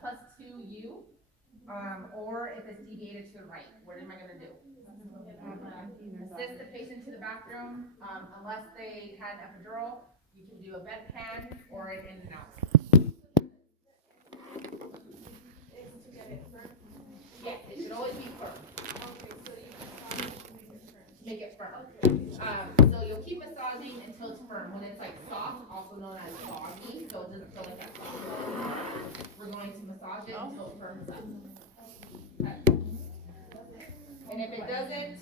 plus 2u, or if it's deviated to the right, what am I going to do? Assist the patient to the bathroom. Unless they had an epidural, you can do a bedpan or an in and out. Yes, it should always be firm. Make it firm. So you'll keep massaging until it's firm. When it's like soft, also known as soggy, so it doesn't feel like that soft. We're going to massage it until it firms up. Okay. And if it doesn't,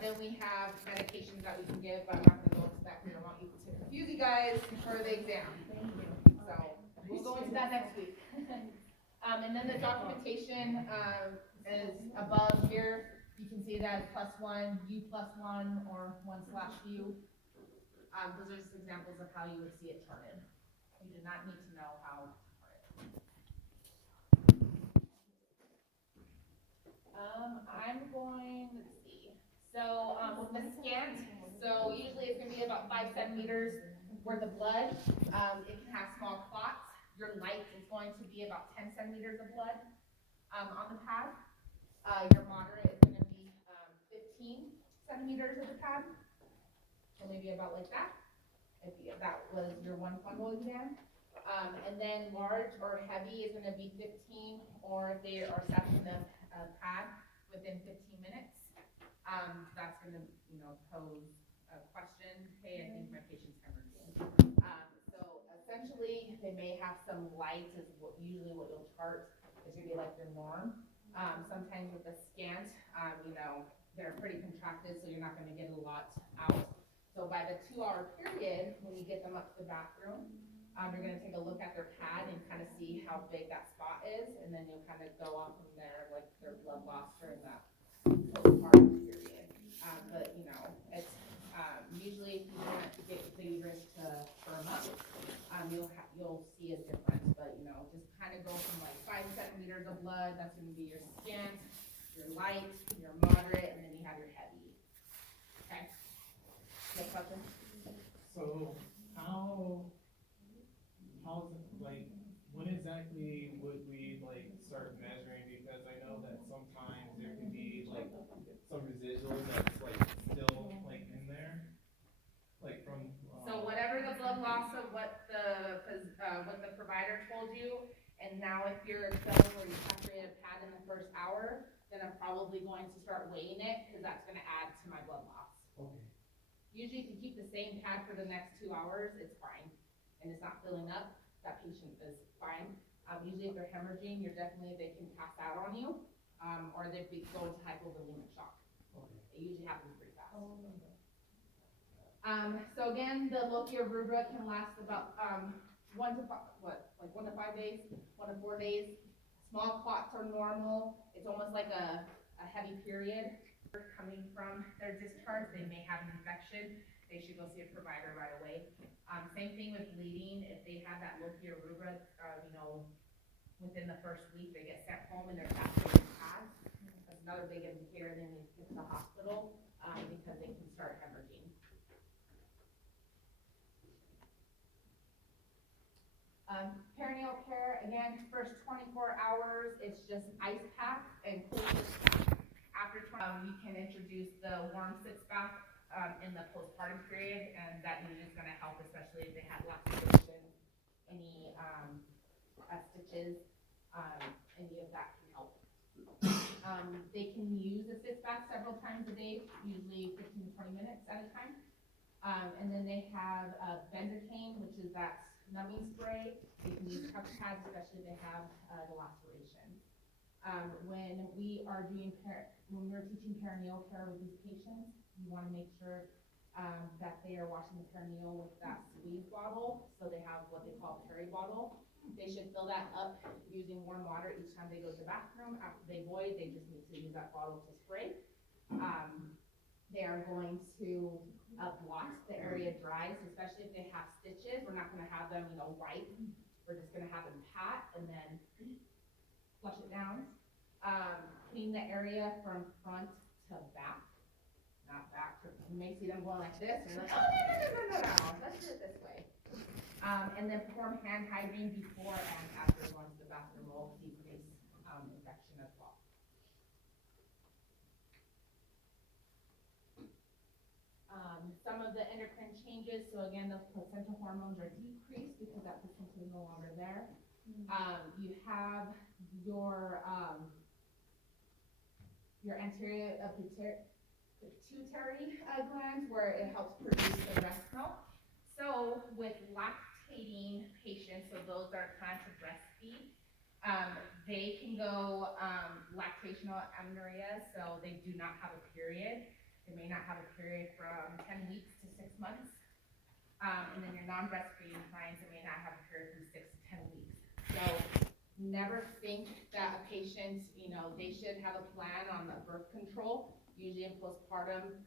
then we have medications that we can give, but I'm not going to go into that. We don't want you to confuse you guys for the exam. So we'll go into that next week. And then the documentation is above here. You can see that as +1, U+1, or 1/U. Those are just examples of how you would see it charted. You do not need to know how to chart it. I'm going, let's see. So with the scant, so usually it's going to be about 5 centimeters worth of blood. It can have small clots. Your light is going to be about 10 centimeters of blood on the pad. Your moderate is going to be 15 centimeters of the pad. So maybe about like that, if that was your one fungal exam. And then large or heavy is going to be 15, or if they are assessing the pad within 15 minutes, that's going to pose a question. Hey, I think my patient's hemorrhaging. So essentially, they may have some light is usually what you'll chart is going to be like your norm. Sometimes with the scant, they're pretty contracted, so you're not going to get a lot out. So by the 2-hour period, when you get them up to the bathroom, you're going to take a look at their pad and kind of see how big that spot is, and then you'll kind of go on from there, like their blood loss during that postpartum period. But it's usually if you want to get the uterus to firm up, you'll see a difference. But just kind of go from like 5 centimeters of blood. That's going to be your scant, your light, your moderate, and then you have your heavy. Okay. Next question. So how's it, like, when exactly would we like start measuring? Because I know that sometimes there can be like some residual that's like still like in there, like from. So whatever the blood loss of what the provider told you, and now if you're showing where you saturated a pad in the first hour, then I'm probably going to start weighing it because that's going to add to my blood loss. Okay. Usually if you keep the same pad for the next 2 hours, it's fine. And it's not filling up, that patient is fine. Usually if they're hemorrhaging, they can pass out on you, or they'd go into hypovolemic shock. Okay. It usually happens pretty fast. So again, the lochia rubra can last about 1 to 5 days, 1 to 4 days. Small clots are normal. It's almost like a heavy period coming from their discharge. They may have an infection. They should go see a provider right away. Same thing with bleeding. If they have that lochia rubra, within the first week, they get sent home and they're saturated pads. That's another big indicator. They need to get to the hospital because they can start hemorrhaging. Perinatal care, again, first 24 hours, it's just ice pack and cool sitz bath. After you can introduce the warm sitz bath in the postpartum period, and that usually is going to help, especially if they have laceration, any stitches, any of that can help. They can use a sitz bath several times a day, usually 15 to 20 minutes at a time. And then they have benzocaine, which is that numbing spray. They can use touch pads, especially if they have the laceration. When we're teaching perineal care with these patients, you want to make sure that they are washing the perineal with that squeeze bottle. So they have what they call peri bottle. They should fill that up using warm water each time they go to the bathroom. After they void, they just need to use that bottle to spray. They are going to blot the area dry, so especially if they have stitches. We're not going to have them, wipe. We're just going to have them pat and then flush it down. Clean the area from front to back. Not back. You may see them going like this. And you're like, oh, no. Let's do it this way. And then perform hand hygiene before and after going to the bathroom will decrease infection as well. Some of the endocrine changes, so again, the placental hormones are decreased because that placenta is no longer there. You have your anterior pituitary glands where it helps produce the breast milk. So with lactating patients, so those that are trying to breastfeed, they can go lactational amenorrhea, so they do not have a period. They may not have a period from 10 weeks to 6 months. And then your non-breastfeeding clients, they may not have a period from 6 to 10 weeks. So never think that a patient, they should have a plan on the birth control. Usually in postpartum,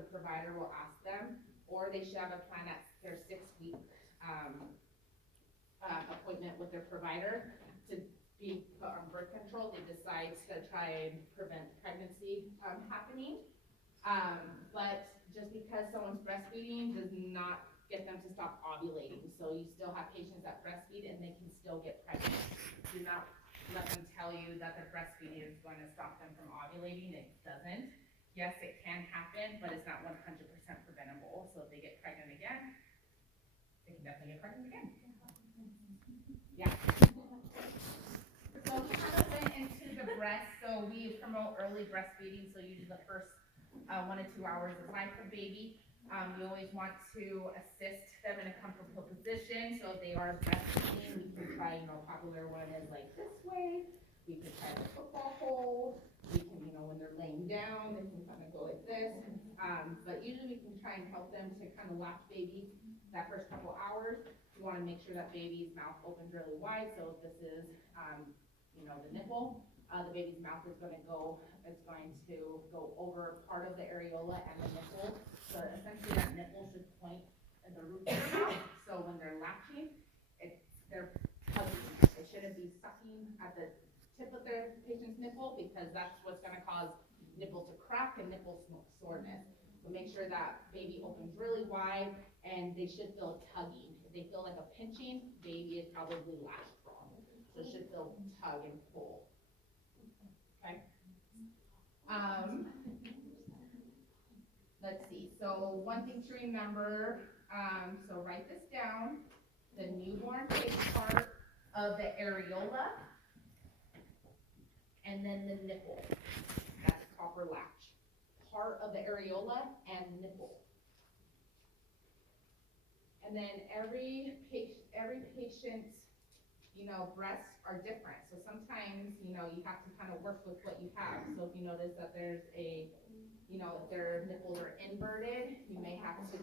the provider will ask them, or they should have a plan at their 6-week appointment with their provider to be put on birth control. They decide to try and prevent pregnancy happening. But just because someone's breastfeeding does not get them to stop ovulating. So you still have patients that breastfeed and they can still get pregnant. Do not let them tell you that their breastfeeding is going to stop them from ovulating. It doesn't. Yes, it can happen, but it's not 100% preventable. So if they get pregnant again, they can definitely get pregnant again. Yeah. So we kind of went into the breast. So we promote early breastfeeding. So usually the first 1 to 2 hours of life for baby. You always want to assist them in a comfortable position. So if they are breastfeeding, we can try, popular one is like this way. We can try the football hold. We can, when they're laying down, they can kind of go like this. But usually we can try and help them to kind of latch baby that first couple hours. You want to make sure that baby's mouth opens really wide. So if this is, the nipple, the baby's mouth is going to go over part of the areola and the nipple. So essentially that nipple should point at the roof of their mouth. So when they're latching, they're tugging. It shouldn't be sucking at the tip of their patient's nipple because that's what's going to cause nipple to crack and nipple soreness. So make sure that baby opens really wide and they should feel tugging. If they feel like a pinching, baby is probably latched wrong. So it should feel tug and pull. Okay. Let's see. So one thing to remember, so write this down. The newborn takes part of the areola and then the nipple. That's proper latch. Part of the areola and nipple. And then every patient's, breasts are different. So sometimes, you have to kind of work with what you have. So if you notice that there's their nipples are inverted, you may have to,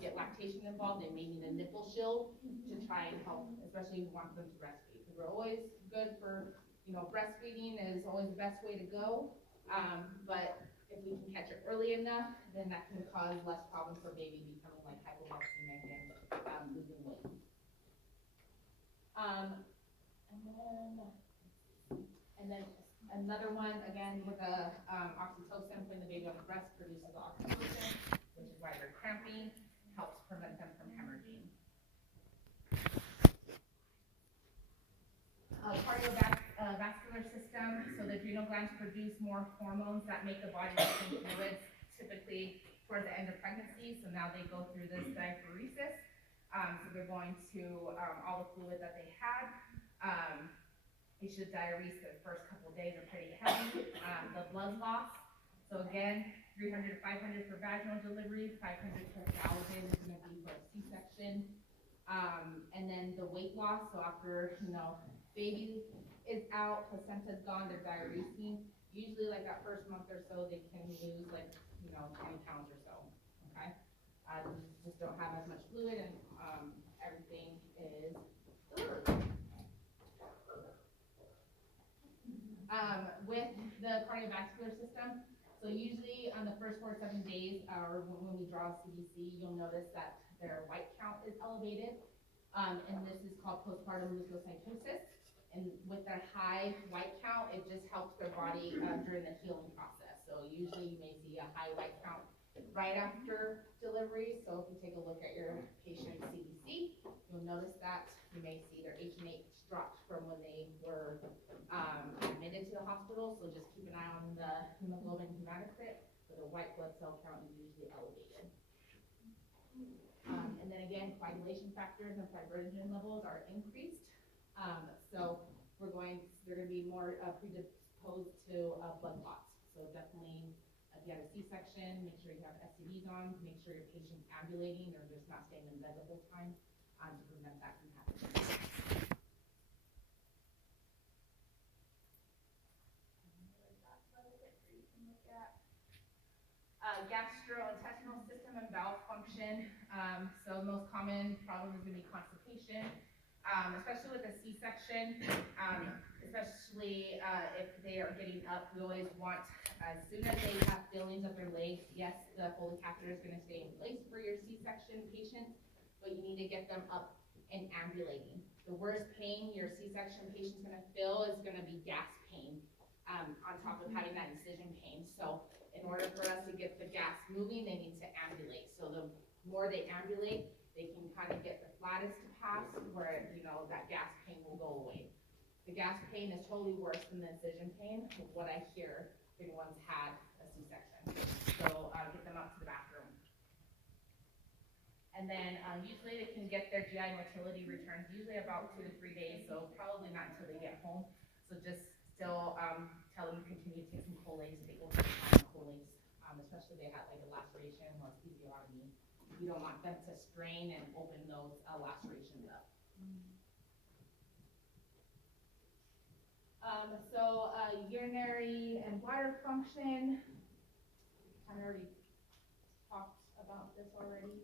get lactation involved. They may need a nipple shield to try and help, especially if you want them to breastfeed. Because we're always good for, breastfeeding is always the best way to go. But if we can catch it early enough, then that can cause less problems for baby becoming like hypoglycemic and losing weight. And then another one, again, with the oxytocin, putting the baby on the breast produces oxytocin, which is why they're cramping, helps prevent them from hemorrhaging. Cardiovascular system, so the adrenal glands produce more hormones that make the body retain fluids, typically toward the end of pregnancy. So now they go through this diaphoresis. So they're going to all the fluid that they had. You should diurese the first couple of days are pretty heavy. The blood loss. So again, 300 to 500 for vaginal delivery, 500 to 1,000 is going to be for a C-section. And then the weight loss. So after, baby is out, placenta's gone, they're diuresing. Usually like that first month or so, they can lose like, 20 pounds or so, okay? Just don't have as much fluid and everything is delivered. With the cardiovascular system, so usually on the first 4 to 7 days, or when we draw CBC, you'll notice that their white count is elevated. And this is called postpartum leukocytosis. And with their high white count, it just helps their body during the healing process. So usually you may see a high white count right after delivery. So if you take a look at your patient's CBC, you'll notice that you may see their H&H dropped from when they were admitted to the hospital. So just keep an eye on the hemoglobin hematocrit, but the white blood cell count is usually elevated. And then again, coagulation factors and fibrinogen levels are increased. So they're going to be more predisposed to blood clots. So definitely, if you have a C-section, make sure you have SCVs on, make sure your patient's ambulating or just not staying in bed the whole time to prevent that from happening. Gastrointestinal system and bowel function. So the most common problem is going to be constipation, especially with a C-section, especially if they are getting up. We always want, as soon as they have feelings of their legs, yes, the Foley catheter is going to stay in place for your C-section patients, but you need to get them up and ambulating. The worst pain your C-section patient's going to feel is going to be gas pain, on top of having that incision pain. So in order for us to get the gas moving, they need to ambulate. So the more they ambulate, they can kind of get the flattest to pass where, you know, that gas pain will go away. The gas pain is totally worse than the incision pain, from what I hear if anyone's had a C-section. So get them up to the bathroom. And then usually they can get their GI motility returns usually about 2 to 3 days, so probably not until they get home. So just still tell them to continue to take some Colace, take over time Colace, especially if they have like a laceration or episiotomy. You don't want them to strain and open those lacerations up. So urinary and bladder function, kind of already talked about this already.